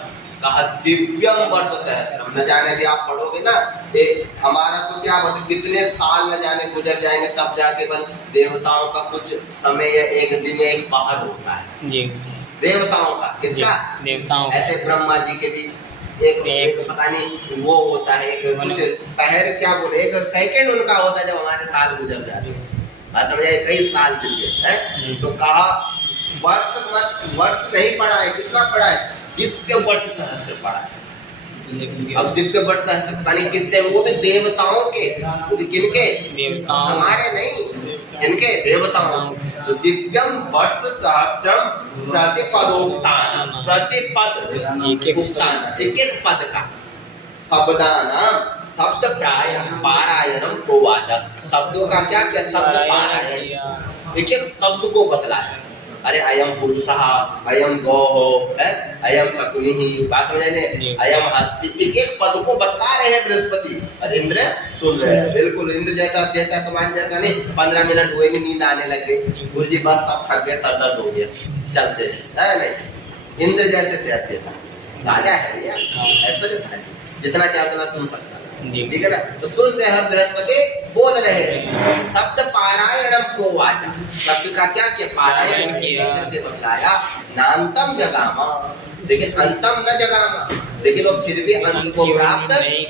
कहा दिव्यम वर्ष सहस्त्रम। न जाने भी आप पढ़ोगे ना, हमारा तो क्या बोलते, कितने साल न जाने गुजर जाएंगे, तब जाके बन देवताओं का कुछ समय या एक दिन या एक पहर होता है जी। देवताओं का, किसका? देवताओं। ऐसे ब्रह्मा जी के भी एक पता नहीं वो होता है, एक कुछ पहर, क्या बोले, एक सेकंड उनका होता है जब हमारे साल गुजर जाते हैं, समझे, कई साल दिन के है। तो कहा वर्ष नहीं पढ़ा है, कितना पढ़ा है? दिव्य वर्ष सहस्त्र पढ़ा है। अब दिव्य वर्ष सहस्त्र कितने? वो भी देवताओं के, वो भी किनके? देवताओं, हमारे नहीं, किनके? देवताओं। तो दिव्यम वर्ष सहस्त्रम प्रतिपदोक्तान, प्रतिपद एक एक पद का, शब्दानां शब्द पारायणम प्रोवाच, शब्दों का क्या क्या? शब्द पारायण, एक एक शब्द को बतलाया। अरे अयम पुरुषः, अयम गौः, अयम शकुनिः, बात समझ रहे, अयम हस्ती, एक एक पद को बता रहे हैं बृहस्पति और इंद्र सुन रहे हैं। बिल्कुल इंद्र जैसा अध्ययता है, तुम्हारे जैसा नहीं 15 मिनट हुए नहीं नींद आने लग गई, गुरु जी बस सब थक गए, सर दर्द हो गया, चलते है नहीं। इंद्र जैसे थे अध्ययता, राजा है भैया, ऐश्वर्य जितना चाहे उतना सुन सकता, ठीक है ना। तो सुन रहे हैं बृहस्पति बोल रहे हैं, शब्द पारायणम प्रोवाचा, शब्द का क्या किया, पारायण करके बतलाया। नान्तम जगामा, लेकिन अंतम न जगामा, लेकिन वो फिर भी अंत को प्राप्त नहीं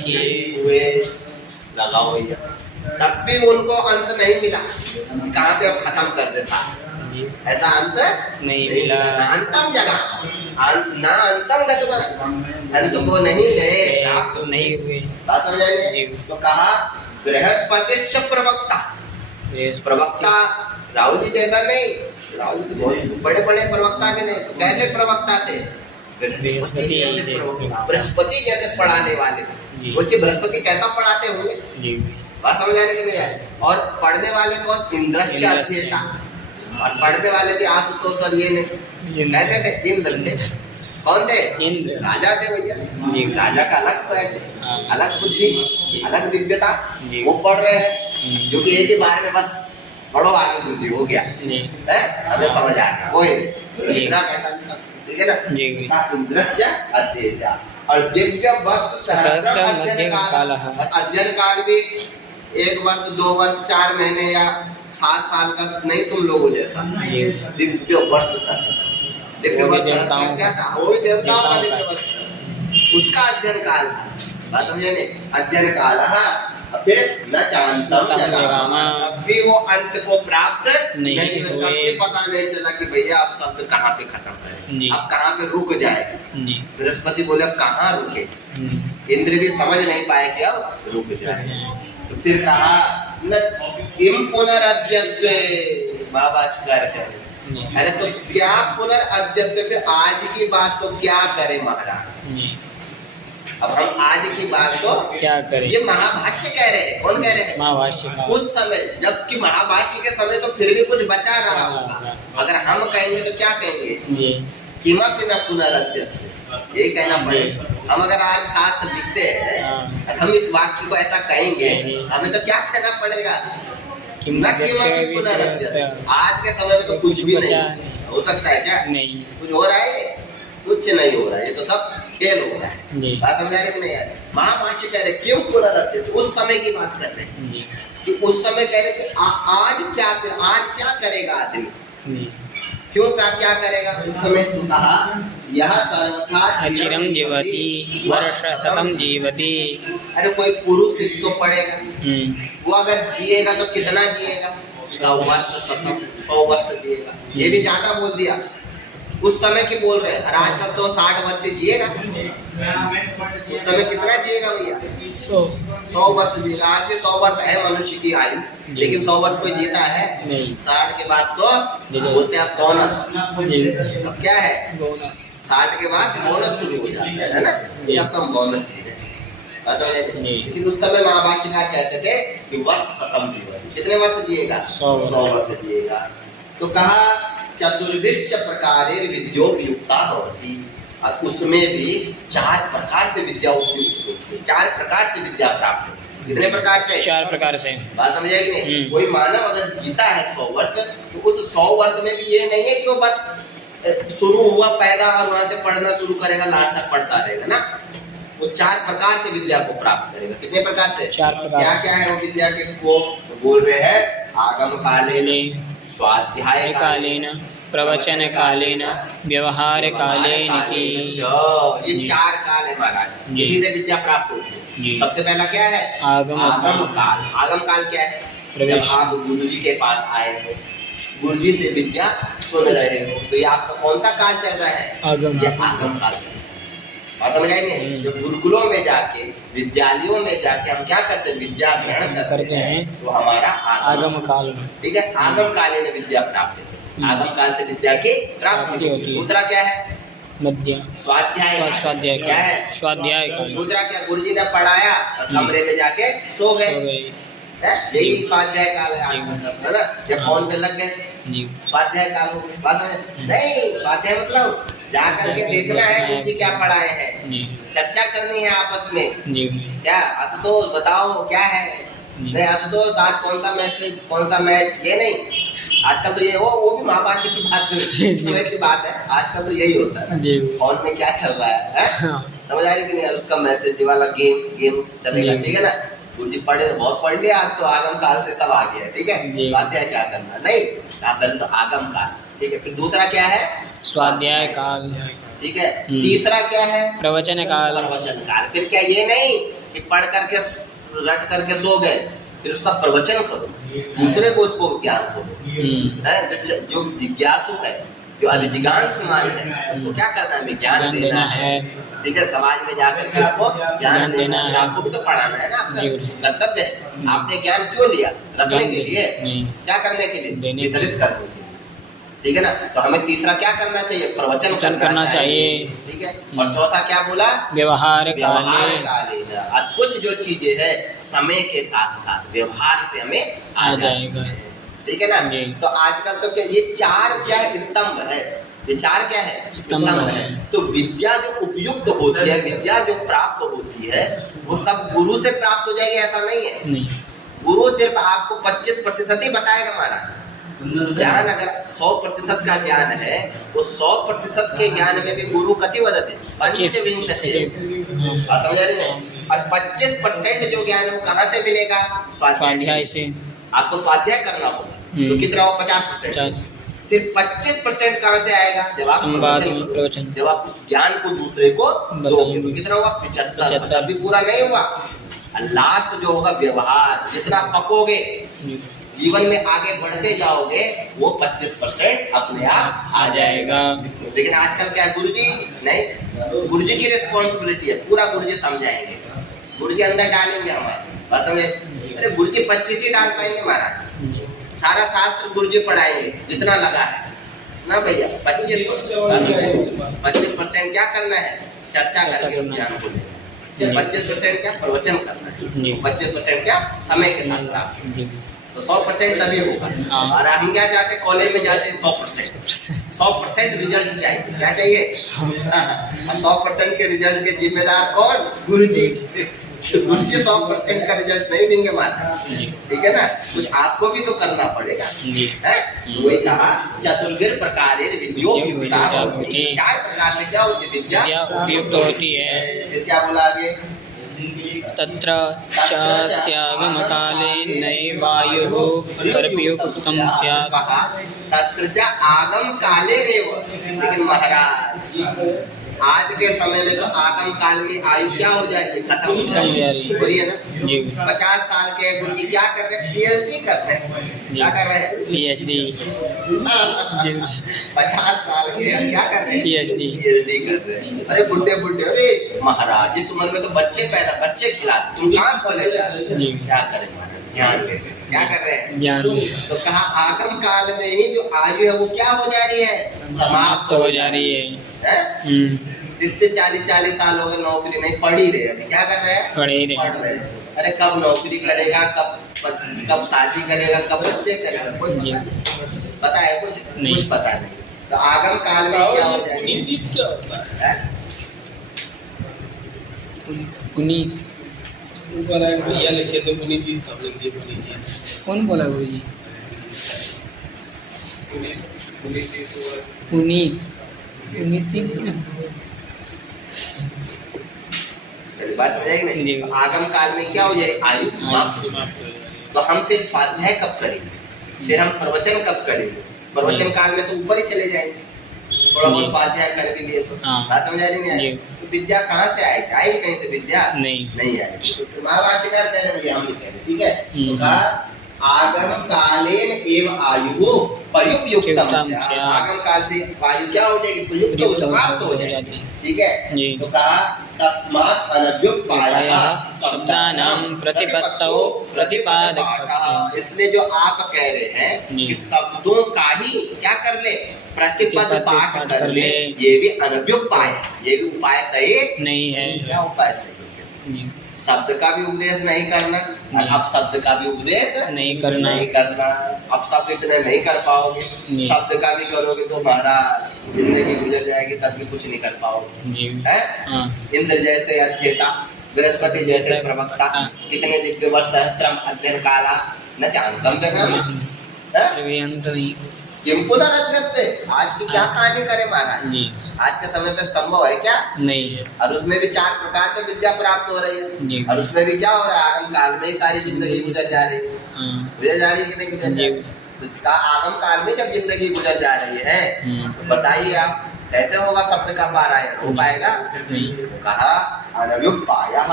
हुए। लगाओ भैया, तब भी उनको अंत नहीं मिला। कहाँ पे अब खत्म कर दे शास्त्र, ऐसा अंत नहीं मिला। अंतम जगामा, ना अंतम गतवा, अंत को नहीं गए, प्राप्त नहीं हुए। बात समझाइए। तो कहा बृहस्पतिश्च प्रवक्ता, प्रवक्ता राहुल जी जैसा नहीं, राहुल जी तो बहुत बड़े बड़े प्रवक्ता भी नहीं, कैसे प्रवक्ता थे, बृहस्पति जैसे प्रवक्ता, बृहस्पति जैसे पढ़ाने वाले। सोचिए बृहस्पति कैसा पढ़ाते होंगे, बात समझ आ रही कि नहीं आ रही। और पढ़ने वाले कौन, इंद्रश्च अध्येता, और पढ़ने वाले थे आशुतोष और ये नहीं, कैसे थे, इंद्र थे। कौन थे, इंद्र, राजा थे भैया। राजा का अलग स्वयं, अलग बुद्धि, अलग दिव्यता, वो पढ़ रहे हैं, जो कि एक ही बार में बस पढ़ो आगे गुरु जी हो गया, हमें समझ आ गया, कोई इतना कैसा नहीं था, ठीक है ना। इंद्रश्च अध्येता, और दिव्य वस्त्र सहस्रम अध्ययन काल, और अध्ययन काल भी 1 वर्ष 2 वर्ष 4 महीने या 7 साल का नहीं, तुम लोगों जैसा। दिव्य वर्ष सहस्र, दिव्य वर्ष क्या था, वो भी देवताओं का दिव्य वर्ष, उसका अध्ययन काल था। बात समझे नहीं, अध्ययन काल। फिर न चांतम जगामा, तब भी वो अंत को प्राप्त नहीं हुए, तब भी पता नहीं चला कि भैया अब शब्द कहाँ पे खत्म करें, अब कहाँ पे रुक जाए। बृहस्पति बोले अब कहाँ रुके, इंद्र भी समझ नहीं पाए कि अब रुक जाए। तो फिर कहा न किम पुनरअद्यत्वे, महाभाष्यकार कह, अरे तो क्या पुनरअद्यत्वे, फिर आज की बात तो क्या करें महाराज, अब हम आज की बात तो क्या करें। ये महाभाष्य कह रहे हैं, कौन कह रहे हैं, महाभाष्य। उस समय जबकि महाभाष्य के समय तो फिर भी कुछ बचा रहा होगा, अगर हम कहेंगे तो क्या कहेंगे, किमपि न पुनरअद्यत्वे, ये कहना पड़ेगा। हम अगर आज शास्त्र लिखते हैं, हम इस वाक्य को ऐसा कहेंगे, हमें तो क्या कहना पड़ेगा, न किमपि पुनरअद्यत्वे। आज के समय में तो कुछ भी नहीं हो सकता है, क्या नहीं कुछ हो रहा है, कुछ नहीं हो रहा है, ये तो सब खेल हो रहा है। बात समझा रहे कि नहीं यार। महाभाष्य कह रहे क्यों पुनरअद्यत्वे, उस समय की बात कर रहे हैं कि उस समय कह रहे कि आज क्या, फिर आज क्या करेगा आदमी, क्यों क्या करेगा उस समय। तो कहा यह सर्वथा चिरम जीवति वर्षशतम जीवति, अरे कोई पुरुष तो पड़ेगा, वो अगर जिएगा तो कितना जिएगा, 100 वर्ष जिएगा, ये भी ज्यादा बोल दिया। उस समय की बोल रहे हैं, और आज तक तो 60 वर्ष से जिएगा, उस समय कितना जिएगा भैया, 100 वर्ष जिएगा। आज भी 100 वर्ष है मनुष्य की आयु, लेकिन 100 वर्ष कोई जीता है नहीं। 60 के बाद तो बोलते हैं बोनस, अब क्या है बोनस, 60 के बाद बोनस शुरू हो जाता है ना, ये आपका बोनस जी है। अच्छा, लेकिन उस समय महाभाष्यकार कहते थे कि वर्ष शतम जीवन, कितने वर्ष जिएगा, 100 वर्ष जिएगा। तो कहा चतुर्विश्च प्रकारेर विद्योपयुक्ता भवति, और उसमें भी 4 प्रकार से विद्या उपयुक्त होती है, 4 प्रकार से विद्या प्राप्त होती है। कितने प्रकार से, 4 प्रकार से। बात समझे कि नहीं। कोई मानव अगर जीता है 100 वर्ष, तो उस 100 वर्ष में भी ये नहीं है कि वो बस शुरू हुआ पैदा और वहां से पढ़ना शुरू करेगा, लास्ट तक पढ़ता रहेगा ना, वो 4 प्रकार से विद्या को प्राप्त करेगा। कितने प्रकार से, 4 प्रकार। क्या क्या है वो विद्या के, वो बोल रहे हैं आगम कालेन, स्वाध्याय कालेन, प्रवचन कालेन, व्यवहार कालेन की, ये 4 काल है महाराज, इसी से विद्या प्राप्त होती है। सबसे पहला क्या है, आगम काल। आगम काल क्या है, जब आप गुरु जी के पास आए हो, गुरु जी से विद्या सुन रहे हो, तो ये आपका कौन सा काल चल रहा है, ये आगम काल चल रहा है। और समझ आएंगे, जब गुरुकुलों में जाके, विद्यालयों में जाके हम क्या करते हैं, विद्या ग्रहण करते हैं, तो हमारा आगम काल, ठीक है, आगम काल ने विद्या प्राप्त होती है, आगम काल से विद्या की प्राप्ति होती है। दूसरा क्या है, मध्य स्वाध्याय। स्वाध्याय क्या है, स्वाध्याय काल। दूसरा क्या, गुरु जी ने पढ़ाया और कमरे में जाके सो गए, यही स्वाध्याय काल है। आज है ना, जब फोन पे लग गए, जी स्वाध्याय काल हो बात समझ नहीं। स्वाध्याय मतलब जा करके देखना है गुरु जी क्या पढ़ाए हैं, जी चर्चा करनी है आपस में। जी क्या आशुतोष बताओ क्या है, नहीं आशुतोष आज कौन सा मैसेज कौन सा मैच, ये नहीं। आजकल तो ये वो भी महापाची की बात समय की बात है, आजकल तो यही होता है जी फोन में क्या चल रहा है, हाँ समझ आ रही कि नहीं। उसका मैसेज वाला गेम चलेगा, जी। ठीक है ना। गुरु जी पढ़े बहुत पढ़ लिया, आज तो आगम काल से सब आ गया, ठीक है। जी। स्वाध्याय क्या करना नहीं, पहले तो आगम काल, ठीक है। फिर दूसरा क्या है, स्वाध्याय काल, ठीक है। तीसरा क्या है, प्रवचन काल। प्रवचन काल। फिर क्या ये नहीं कि पढ़ करके रट करके सो गए, फिर उसका प्रवचन करो, दूसरे को उसको ज्ञान करो। है जो जिज्ञासु है, जो अधिजिज्ञासुमान है, उसको क्या करना है, ज्ञान देना है, ठीक है। समाज में जाकर के उसको ज्ञान देना है। आपको भी तो पढ़ाना है ना, आपका कर्तव्य है। आपने ज्ञान क्यों लिया, रखने के लिए, क्या करने के लिए, वितरित करने के लिए, ठीक है ना। तो हमें तीसरा क्या करना चाहिए, प्रवचन करना चाहिए, ठीक है। और चौथा क्या बोला, व्यवहार काले। और कुछ जो चीजें है समय के साथ साथ व्यवहार से हमें आ जाएगा, ठीक है ना। तो आजकल तो क्या ये चार क्या है, स्तंभ है, ये चार क्या है, स्तंभ है। तो विद्या जो उपयुक्त होती है, विद्या जो प्राप्त होती है, वो सब गुरु से प्राप्त हो जाएगी ऐसा नहीं है। नहीं, गुरु सिर्फ आपको 25% ही बताएगा महाराज। ज्ञान अगर 100% का ज्ञान है, तो 100% के ज्ञान में भी गुरु कति वदति, पंचविंशति, समझ रहे हैं। और 25% जो ज्ञान है वो कहाँ से मिलेगा, स्वाध्याय से। आपको स्वाध्याय करना होगा, तो कितना हो, 50%। फिर 25% कहाँ से आएगा, जब आप प्रवचन, जब आप उस ज्ञान को दूसरे को दोगे, तो कितना हुआ, 75। तब भी पूरा नहीं हुआ। लास्ट जो होगा व्यवहार, जितना पकोगे जीवन में आगे बढ़ते जाओगे, वो 25% अपने आप आ जाएगा। लेकिन आजकल क्या है, गुरुजी नहीं, गुरुजी की रिस्पॉन्सिबिलिटी है, पूरा गुरुजी समझाएंगे, गुरुजी अंदर डालेंगे हमारे, बस समझे। अरे गुरुजी 25 ही डाल पाएंगे महाराज, सारा शास्त्र गुरुजी पढ़ाएंगे जितना लगा है ना भैया। 25% क्या करना है, चर्चा करके उस ज्ञान को, 25% क्या प्रवचन करना है, 25% क्या समय के साथ प्राप्त। तो 100% तभी होगा। और हम क्या चाहते हैं, कॉलेज में जाते हैं 100% रिजल्ट चाहिए, क्या चाहिए, 100% के रिजल्ट के जिम्मेदार कौन, गुरुजी। गुरुजी 100% का रिजल्ट नहीं देंगे महाराज, ठीक है ना। कुछ आपको भी तो करना पड़ेगा, है। तो वही कहा, चतुर्विध प्रकार विद्योपयुक्ता होती, 4 प्रकार से क्या होती है, विद्या उपयुक्त होती है। फिर क्या बोला आगे, तत्र चागम काले नैवायुः परपयुक्तं स्यात्। तत्र च आगम काले रेव। लेकिन महाराज आज के समय में तो आगम काल में आयु क्या हो जाएगी, खत्म हो जाएगी, हो रही है ना। 50 साल के गुरु जी क्या कर रहे हैं, PhD कर रहे हैं, क्या कर रहे हैं, PhD। 50 साल के क्या कर रहे हैं, PhD कर रहे हैं। अरे बुढ़े, अरे महाराज इस उम्र में तो बच्चे खिलाते, तुम कहाँ कॉलेज जा रहे हो, क्या करें महाराज, ज्ञान ले रहे, क्या कर रहे हैं, ज्ञान। तो कहा आगम काल में ही जो आयु है वो क्या हो जा रही है, समाप्त हो जा रही है। जितने 40 साल हो गए नौकरी नहीं, पढ़ ही रहे, अभी क्या कर रहे हैं, पढ़ रहे हैं। अरे कब नौकरी करेगा, कब शादी करेगा, कब बच्चे करेगा, कोई पता है, कुछ पता नहीं। तो आगम काल में क्या हो जाएगी, क्या होता है, पुनीत ऊपर आए भैया लिखे तो पुनीत जी, सब लिख दिए पुनीत जी। कौन बोला गुरुजी, पुनीत बात समझाएगी नहीं। तो आगम काल में क्या हो जाएगी, आयु समाप्त। तो हम फिर स्वाध्याय कब करेंगे, फिर हम प्रवचन कब करेंगे, प्रवचन काल में तो ऊपर ही चले जाएंगे, थोड़ा बहुत स्वाध्याय कर भी लिए तो बात समझा रही नहीं। तो विद्या कहाँ से आएगी, आएगी कहीं से विद्या नहीं आएगी। तो महाभाष्यकार कह रहे हैं, हम नहीं कह रहे, ठीक है। तो कहा आगम कालेन एव आयु पर्युपयुक्तम स्यात्। आगम काल से आयु क्या हो जाएगी, प्रयुक्त हो, समाप्त हो जाएगी, ठीक है। तो कहा तस्मात् अनभ्युत्पायः शब्दानां प्रतिपत्तौ प्रतिपादकः। इसलिए जो आप कह रहे हैं कि शब्दों का ही क्या कर ले, प्रतिपद पाठ कर ले, ये भी अनभ्युत्पाय, ये भी उपाय सही नहीं है। क्या उपाय सही, जी। शब्द का भी उपदेश नहीं करना और अब शब्द का भी उपदेश नहीं करना। नहीं करना। अब शब्द इतने नहीं कर पाओगे, जी। शब्द का भी करोगे तो महाराज जिंदगी गुजर जाएगी, तब भी कुछ नहीं कर पाओगे। जी। है हाँ। इंद्र जैसे अध्येता, बृहस्पति जैसे प्रवक्ता, कितने दिव्य वर्ष सहस्त्रम अध्ययन काला न जानतम जगह अभी अंत नहीं। किम पुनरद्यते। आज की क्या कहानी करे महाराज जी। आज के समय पे संभव है क्या? नहीं है। और उसमें भी 4 प्रकार से विद्या प्राप्त हो रही जी। है और उसमें भी क्या हो रहा है, आगम काल में ही सारी जिंदगी गुजर जा रही है। हाँ। गुजर जा रही है कि नहीं गुजर जा जी। रही है? तो का आगम काल में जब जिंदगी गुजर जा रही है तो बताइए आप कैसे होगा शब्द का पारायण? हो पाएगा? नहीं। कहा अनव्युपायः,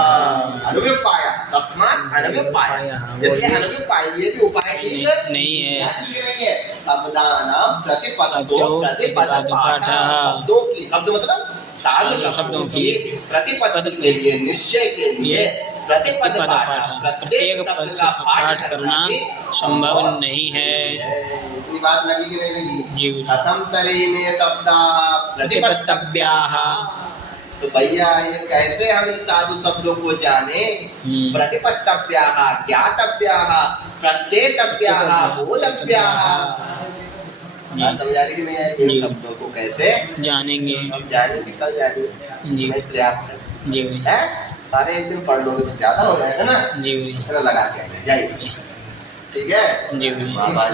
अनव्युपायः तस्मात् अनव्युपायः। इसलिए अनव्युपाय ये भी उपाय ठीक नहीं है। क्या ठीक नहीं है? शब्दानां प्रतिपदो प्रतिपद पाठ, शब्दों की, शब्द मतलब साधु शब्दों की प्रतिपत्ति के लिए, निश्चय के लिए प्रतिपद पाठ, प्रत्येक शब्द का पाठ करना संभव नहीं है। इतनी बात लगी कि नहीं लगी? जी। कथम तरीने शब्दाः प्रतिपत्तव्याः। तो भैया ये कैसे हम इन साधु शब्दों को जाने? प्रतिपत्तव्याः, ज्ञातव्याः, प्रत्येतव्याः, बोधव्याः। बात समझ आ रही कि नहीं आ रही? इन शब्दों को कैसे जानेंगे? हम जानेंगे, कल जानेंगे। जी। मैं प्रयास करें जी। है, सारे एक दिन पढ़ लोगे तो ज्यादा हो जाएगा ना। जी। फिर लगा के आइए, जाइए। ठीक है। जी। माँ बात